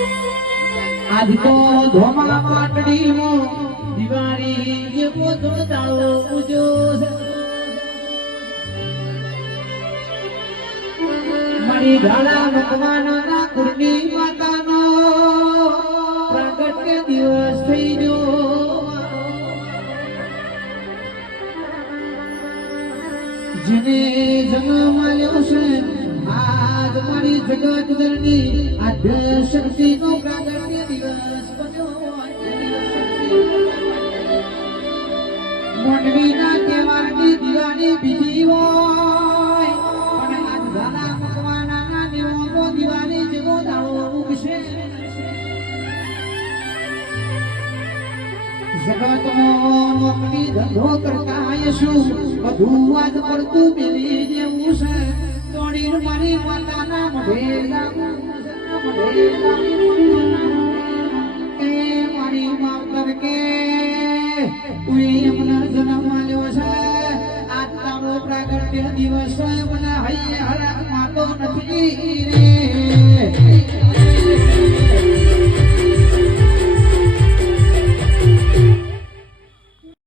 આજ તો ધોમા પાટડીમાં દિવાળી જેવો ધોતાળો પૂજો મારી ઝાડા ભગવાનના કુળની માતાનો પ્રાગટ્ય દિવસ થઈ ગયો જેને જન્મ મળ્યો છે આજ મારી જગત ધરની આદ્ય શક્તિનો પ્રાગટ્ય દિવસ બન્યો મોનવીના તહેવારની દિવાળી બીજી હોય પણ આજ ઝાડા ભગવાનના દેવોનો દિવાળી જેવો દાડો ઉગશે જગતમાં નોકરી ધંધો કરતા આયશું બધું આજ પડતું મેલી જેવું છે તોડી મારી માતાના મઢે એ મારી માવતર કે તું એમને જન્મ મળ્યો છે આજ તારો પ્રાગટ્ય દિવસ મને હૈયે હરખ માતો નથી રે